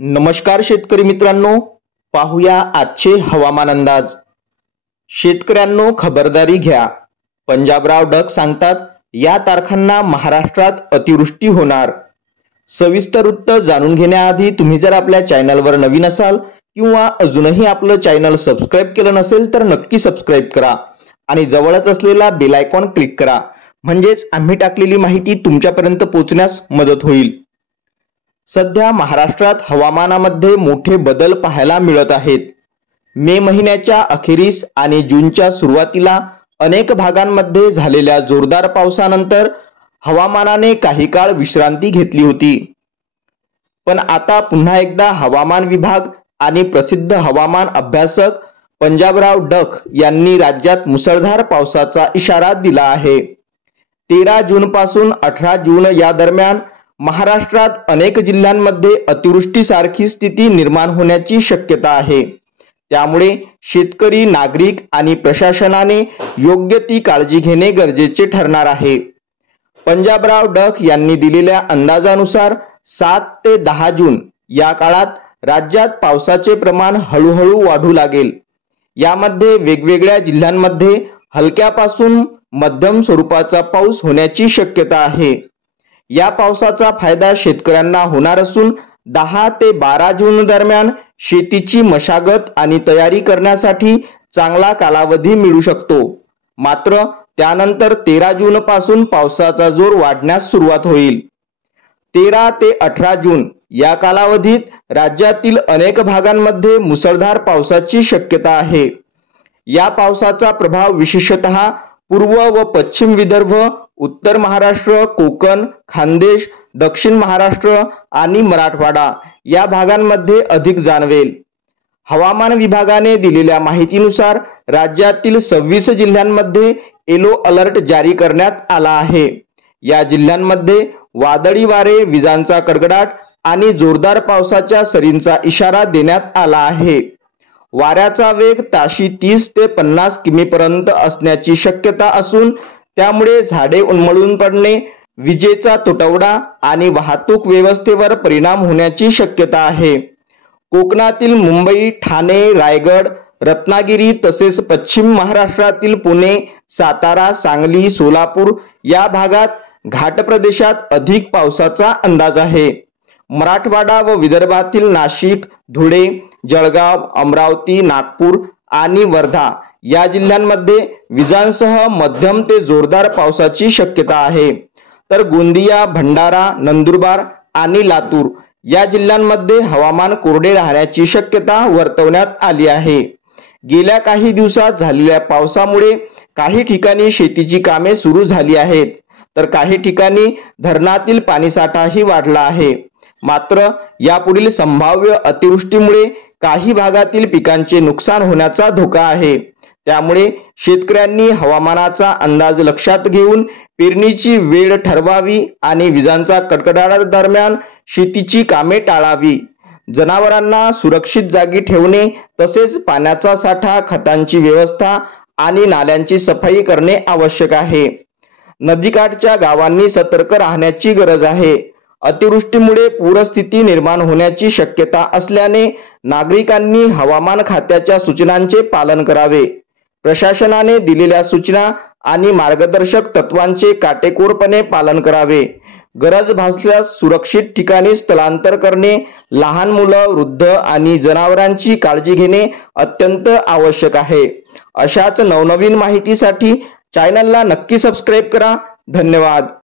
नमस्कार शेतकरी मित्रांनो, पाहूया आजचे हवामान अंदाज। शेतकऱ्यांनो खबरदारी घ्या। पंजाबराव डक सांगतात या तारखांना महाराष्ट्रात अतिवृष्टी होणार। सविस्तर वृत्त जाणून घेण्याआधी तुम्ही जर आपल्या चॅनलवर नवीन असाल किंवा अजूनही आपलं चॅनल सबस्क्राइब केलं नसेल तर नक्की सबस्क्राइब करा आणि जवळच असलेला बेल आयकॉन क्लिक करा, म्हणजेच आम्ही टाकलेली माहिती तुमच्यापर्यंत पोहोचण्यास मदत होईल। सध्या महाराष्ट्रात हवामानामध्ये मोठे बदल पाहायला मिळत आहेत। मे महिन्याच्या अखेरीस आणि जूनच्या सुरुवातीला अनेक भागांमध्ये झालेल्या जोरदार पावसानंतर हवामानाने काही काळ विश्रांती घेतली होती। पण आता पुन्हा एकदा हवामान विभाग आणि प्रसिद्ध हवामान अभ्यासक पंजाबराव डक यांनी राज्यात मुसळधार पावसाचा इशारा दिला आहे। 13 जून पासून 18 जून या दरम्यान महाराष्ट्रात अनेक जिल्ह्यांमध्ये अतिवृष्टीसारखी स्थिती निर्माण होण्याची शक्यता आहे। त्यामुळे शेतकरी, नागरिक आणि प्रशासनाने योग्य ती काळजी घेणे गरजेचे ठरणार आहे। पंजाबराव डक यांनी दिलेल्या अंदाजानुसार 7 ते 10 जून या काळात राज्यात पावसाचे प्रमाण हळूहळू वाढू लागेल। यामध्ये वेगवेगळ्या जिल्ह्यांमध्ये हलक्यापासून मध्यम स्वरूपाचा पाऊस होण्याची शक्यता आहे। या पावसाचा फायदा शेतकऱ्यांना होणार असून 10 ते 12 जून दरम्यान शेतीची मशागत आणि तयारी करण्यासाठी चांगला कालावधी मिळू शकतो। मात्र त्यानंतर 13 जून पासून पावसाचा जोर वाढण्यास सुरुवात होईल। 13 ते 18 जून या कालावधीत राज्यातील अनेक भागांमध्ये मुसळधार पावसाची शक्यता आहे। या पावसाचा प्रभाव विशेषतः पूर्व व पश्चिम विदर्भ, उत्तर महाराष्ट्र, कोकण, खानदेश, दक्षिण महाराष्ट्र आणि मराठवाडा या भागांमध्ये अधिक जाणवेल। हवामान विभागाने दिलेल्या माहितीनुसार राज्यातील 26 जिल्ह्यांमध्ये येलो अलर्ट जारी करण्यात आला आहे। या जिल्ह्यांमध्ये वादळी वारे, विजांचा कडकडाट आणि जोरदार पावसाच्या सरींचा इशारा देण्यात आला आहे। वाऱ्याचा वेग ताशी 30 ते 50 किमी पर्यंत असण्याची शक्यता असून त्यामुळे झाडे उन्मळून पडणे, विजेचा तुटवडा आणि वाहतूक व्यवस्थेवर परिणाम होण्याची शक्यता आहे। कोकणातील मुंबई, ठाणे, रायगड, रत्नागिरी तसेच पश्चिम महाराष्ट्रातील पुणे, सातारा, सांगली, सोलापूर या भागात घाट प्रदेशात अधिक पावसाचा अंदाज आहे। मराठवाडा व विदर्भातील नाशिक, धुळे, जळगाव, अमरावती, नागपूर आणि वर्धा या जिल्ह्यांमध्ये विजांसह मध्यम ते जोरदार पावसाची शक्यता आहे। तर गोंदिया, भंडारा, नंदुरबार आणि लातूर या जिल्ह्यांमध्ये हवामान कोरडे राहण्याची शक्यता वर्तवण्यात आली आहे। गेल्या काही दिवसात झालेल्या पावसामुळे काही ठिकाणी शेतीची कामे सुरू झाली आहेत, तर काही ठिकाणी धरणातील पाणीसाठाही वाढला आहे। मात्र यापुढील संभाव्य अतिवृष्टीमुळे काही भागातील पिकांचे नुकसान होण्याचा धोका आहे। त्यामुळे शेतकऱ्यांनी हवामानाचा अंदाज लक्षात घेऊन पेरणीची वेळ ठरवावी आणि विजांचा कडकडाट दरम्यान शेतीची कामे टाळावी। जनावरांना सुरक्षित जागी ठेवणे तसेच पाण्याचा साठा, खतांची व्यवस्था आणि नाल्यांची सफाई करणे आवश्यक आहे। नदीकाठच्या गावांनी सतर्क राहण्याची गरज आहे। अतिवृष्टीमुळे पूरस्थिती निर्माण होण्याची शक्यता असल्याने नागरिकांनी हवामान खात्याच्या सूचनांचे पालन करावे। प्रशासनाने दिलेल्या सूचना आणि मार्गदर्शक तत्वांचे काटेकोरपणे पालन करावे। गरज भासल्यास सुरक्षित ठिकाणी स्थलांतर करणे, लहान मुलं, वृद्ध आणि जनावरांची काळजी घेणे अत्यंत आवश्यक आहे। अशाच नवनवीन माहितीसाठी चॅनलला नक्की सबस्क्राइब करा। धन्यवाद।